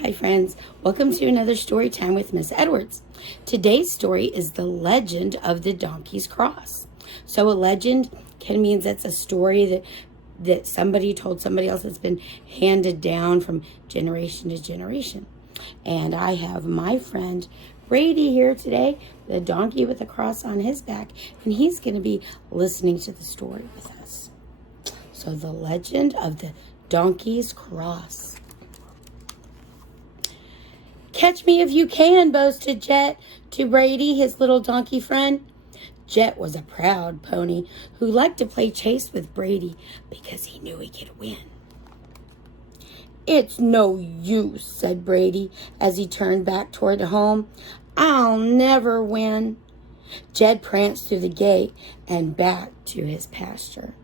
Hi friends, welcome to another story time with Miss Edwards. Today's story is The Legend of the Donkey's Cross. So a legend means that's a story that somebody told somebody else that's been handed down from generation to generation. And I have my friend Brady here today, the donkey with a cross on his back, and he's going to be listening to the story with us. So the legend of the Donkey's Cross. "Catch me if you can," boasted Jet to Brady, his little donkey friend. Jet was a proud pony who liked to play chase with Brady because he knew he could win. "It's no use," said Brady as he turned back toward home. "I'll never win." Jet pranced through the gate and back to his pasture.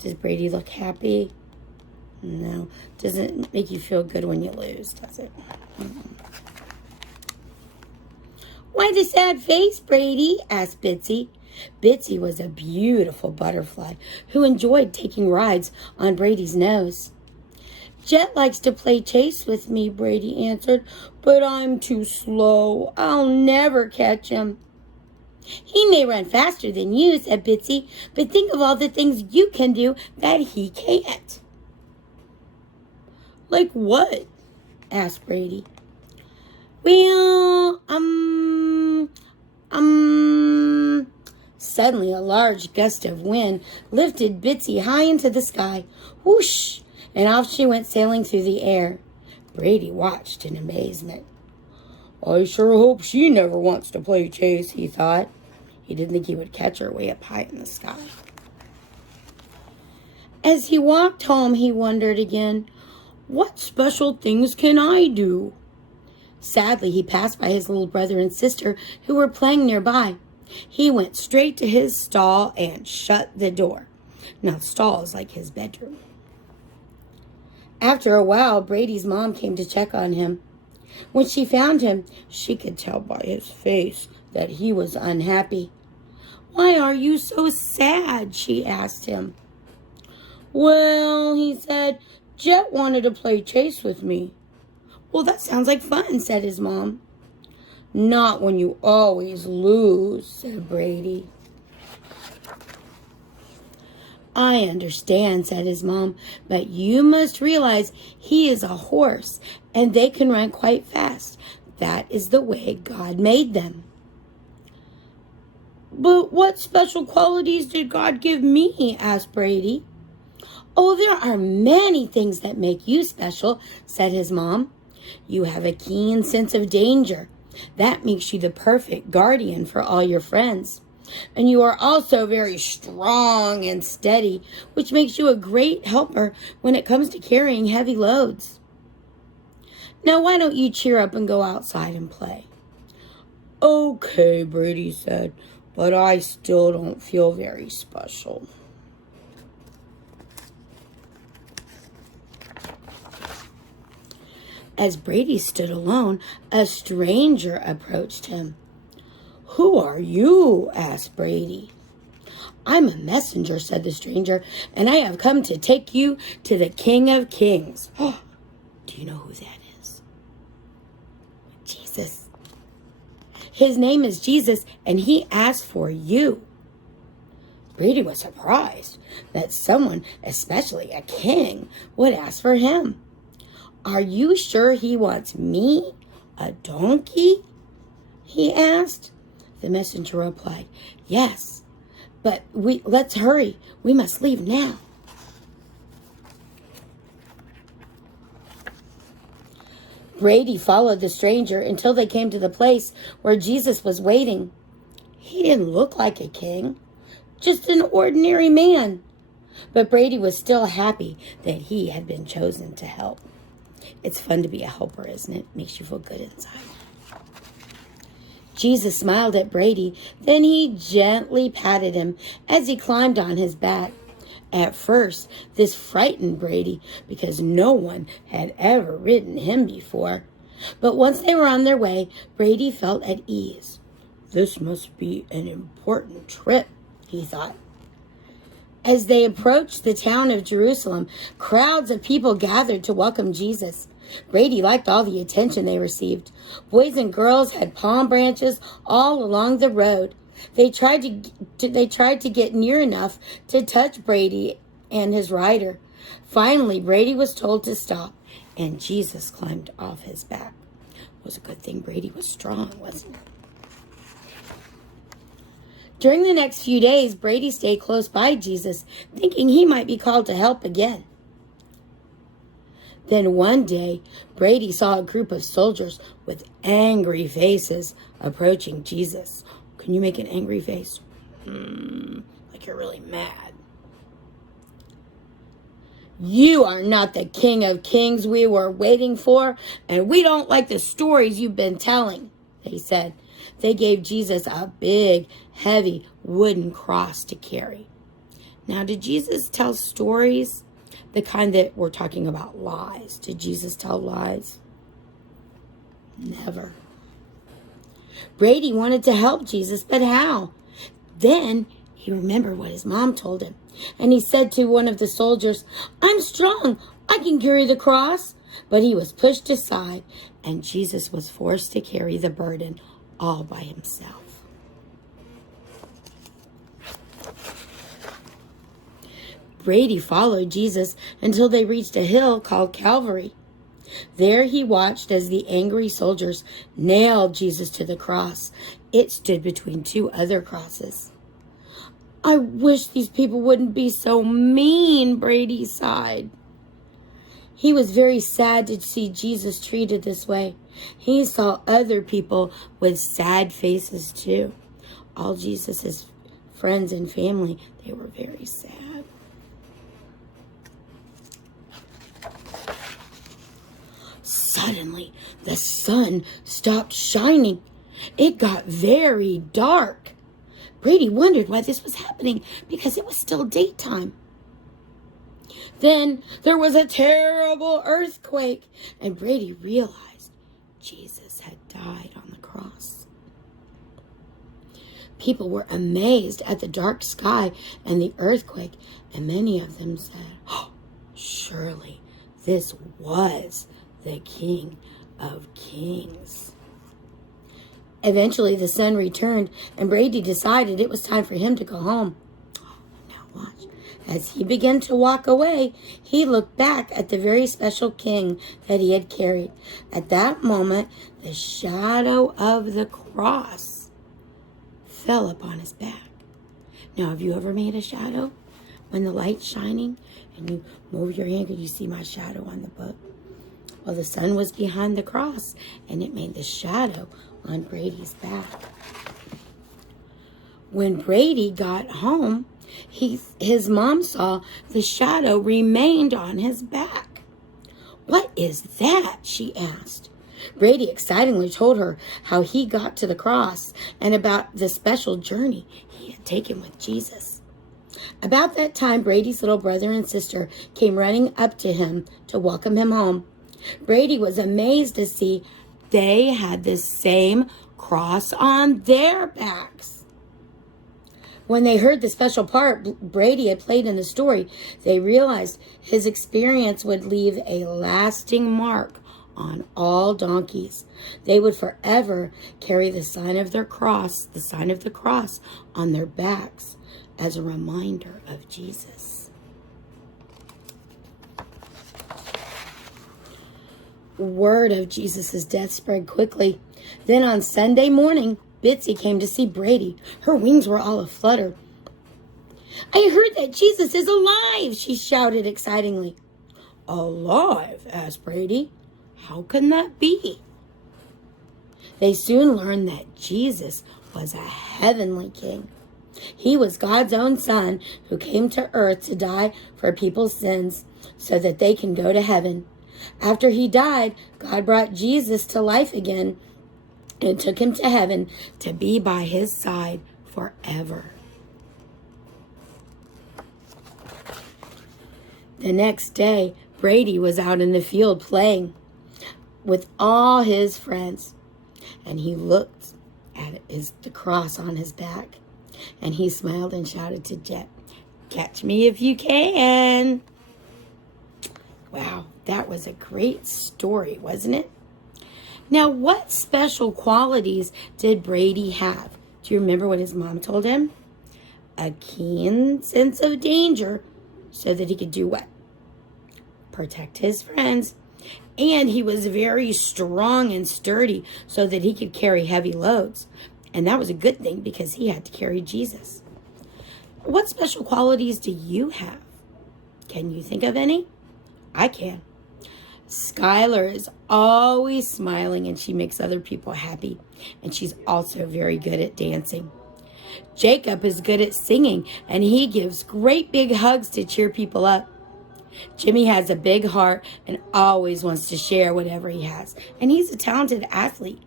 Does Brady look happy? No. Doesn't make you feel good when you lose, does it? "Why the sad face, Brady?" asked Bitsy. Bitsy was a beautiful butterfly who enjoyed taking rides on Brady's nose. "Jet likes to play chase with me," Brady answered, "but I'm too slow. I'll never catch him." "He may run faster than you," said Bitsy, "but think of all the things you can do that he can't." "Like what?" asked Brady. "Well, Suddenly a large gust of wind lifted Bitsy high into the sky. Whoosh! And off she went sailing through the air. Brady watched in amazement. "I sure hope she never wants to play chase," he thought. He didn't think he would catch her way up high in the sky. As he walked home, he wondered again, what special things can I do? Sadly, he passed by his little brother and sister who were playing nearby. He went straight to his stall and shut the door. Now, the stall is like his bedroom. After a while, Brady's mom came to check on him. When she found him, she could tell by his face that he was unhappy. "Why are you so sad?" she asked him. "Well," he said, "Jet wanted to play chase with me." "Well, that sounds like fun," said his mom. "Not when you always lose," said Brady. "I understand," said his mom, "but you must realize he is a horse, and they can run quite fast. That is the way God made them." "But what special qualities did God give me?" asked Brady. "Oh, there are many things that make you special," said his mom. "You have a keen sense of danger. That makes you the perfect guardian for all your friends. And you are also very strong and steady, which makes you a great helper when it comes to carrying heavy loads. Now, why don't you cheer up and go outside and play?" "Okay," Brady said, "but I still don't feel very special." As Brady stood alone, a stranger approached him. "Who are you?" asked Brady. "I'm a messenger," said the stranger, "and I have come to take you to the King of Kings." Oh, do you know who that is? Jesus. "His name is Jesus, and he asked for you." Brady was surprised that someone, especially a king, would ask for him. "Are you sure he wants me, a donkey?" he asked. The messenger replied, "Yes, but let's hurry. We must leave now." Brady followed the stranger until they came to the place where Jesus was waiting. He didn't look like a king, just an ordinary man. But Brady was still happy that he had been chosen to help. It's fun to be a helper, isn't it? Makes you feel good inside. Jesus smiled at Brady, then he gently patted him as he climbed on his back. At first, this frightened Brady because no one had ever ridden him before. But once they were on their way, Brady felt at ease. This must be an important trip, he thought. As they approached the town of Jerusalem, crowds of people gathered to welcome Jesus. Brady liked all the attention they received. Boys and girls had palm branches all along the road. They tried to get near enough to touch Brady and his rider. Finally, Brady was told to stop, and Jesus climbed off his back. It was a good thing Brady was strong, wasn't it? During the next few days, Brady stayed close by Jesus, thinking he might be called to help again. Then one day, Brady saw a group of soldiers with angry faces approaching Jesus. Can you make an angry face? Like you're really mad. You are not the King of Kings we were waiting for, and we don't like the stories you've been telling, they said. They gave Jesus a big, heavy wooden cross to carry. Now, did Jesus tell stories? The kind that we're talking about, lies. Did Jesus tell lies? Never. Brady wanted to help Jesus, but how? Then he remembered what his mom told him, and he said to one of the soldiers, I'm strong, I can carry the cross. But he was pushed aside, and Jesus was forced to carry the burden all by himself. Brady followed Jesus until they reached a hill called Calvary. There he watched as the angry soldiers nailed Jesus to the cross. It stood between two other crosses. I wish these people wouldn't be so mean, Brady sighed. He was very sad to see Jesus treated this way. He saw other people with sad faces too. All Jesus' friends and family, they were very sad. Suddenly, the sun stopped shining. It got very dark. Brady wondered why this was happening because it was still daytime. Then there was a terrible earthquake, and Brady realized Jesus had died on the cross. People were amazed at the dark sky and the earthquake, and many of them said, oh, surely this was the King of Kings. Eventually, the sun returned, and Brady decided it was time for him to go home. Now watch. As he began to walk away, he looked back at the very special king that he had carried. At that moment, the shadow of the cross fell upon his back. Now, have you ever made a shadow? When the light's shining and you move your hand, can you see my shadow on the book? Well, the sun was behind the cross, and it made the shadow on Brady's back. When Brady got home, his mom saw the shadow remained on his back. What is that? She asked. Brady excitedly told her how he got to the cross and about the special journey he had taken with Jesus. About that time, Brady's little brother and sister came running up to him to welcome him home. Brady was amazed to see they had the same cross on their backs. When they heard the special part Brady had played in the story, they realized his experience would leave a lasting mark on all donkeys. They would forever carry the sign of the cross on their backs as a reminder of Jesus. Word of Jesus' death spread quickly. Then on Sunday morning, Bitsy came to see Brady. Her wings were all aflutter. I heard that Jesus is alive, she shouted excitingly. Alive? Asked Brady. How can that be? They soon learned that Jesus was a heavenly king. He was God's own son who came to earth to die for people's sins so that they can go to heaven. After he died, God brought Jesus to life again and took him to heaven to be by his side forever. The next day, Brady was out in the field playing with all his friends, and he looked at the cross on his back, and he smiled and shouted to Jet, "Catch me if you can." Wow, That was a great story, wasn't it? Now, what special qualities did Brady have? Do you remember what his mom told him? A keen sense of danger so that he could do what? Protect his friends. And he was very strong and sturdy so that he could carry heavy loads. And that was a good thing because he had to carry Jesus. What special qualities do you have? Can you think of any? I can. Skylar is always smiling and she makes other people happy. And she's also very good at dancing. Jacob is good at singing and he gives great big hugs to cheer people up. Jimmy has a big heart and always wants to share whatever he has. And he's a talented athlete.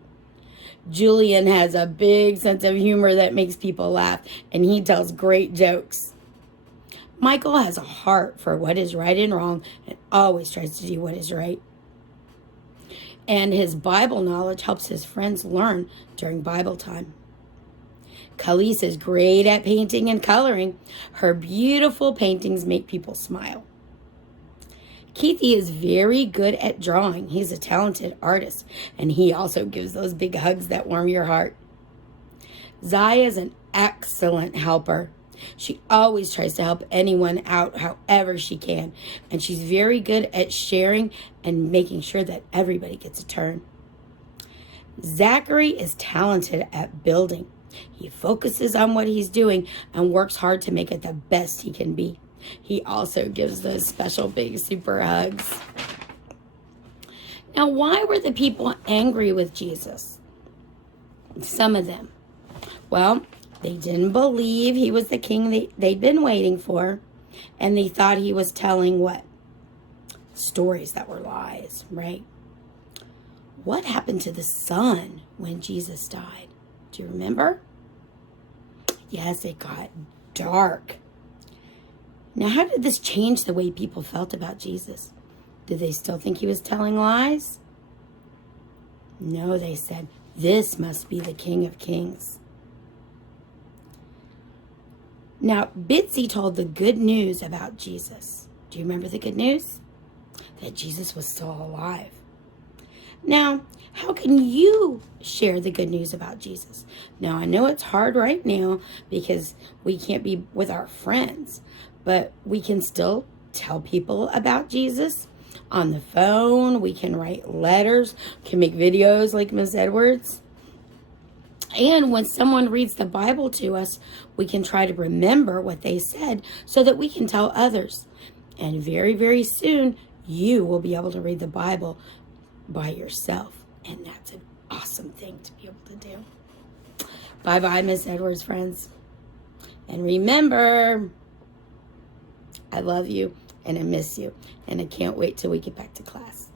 Julian has a big sense of humor that makes people laugh, and he tells great jokes. Michael has a heart for what is right and wrong and always tries to do what is right. And his Bible knowledge helps his friends learn during Bible time. Khalees is great at painting and coloring. Her beautiful paintings make people smile. Keithy is very good at drawing. He's a talented artist, and he also gives those big hugs that warm your heart. Zaya is an excellent helper. She always tries to help anyone out however she can, and she's very good at sharing and making sure that everybody gets a turn. Zachary is talented at building. He focuses on what he's doing and works hard to make it the best he can be. He also gives those special big super hugs. Now, why were the people angry with Jesus? Some of them. Well, they didn't believe he was the king they'd been waiting for. And they thought he was telling what? Stories that were lies, right? What happened to the sun when Jesus died? Do you remember? Yes, it got dark. Now, how did this change the way people felt about Jesus? Did they still think he was telling lies? No, they said, this must be the King of Kings. Now, Bitsy told the good news about Jesus. Do you remember the good news? That Jesus was still alive. Now, how can you share the good news about Jesus? Now, I know it's hard right now because we can't be with our friends, but we can still tell people about Jesus on the phone. We can write letters, can make videos like Miss Edwards. And when someone reads the Bible to us, we can try to remember what they said so that we can tell others. And very, very soon, you will be able to read the Bible by yourself. And that's an awesome thing to be able to do. Bye-bye, Miss Edwards, friends. And remember, I love you and I miss you. And I can't wait till we get back to class.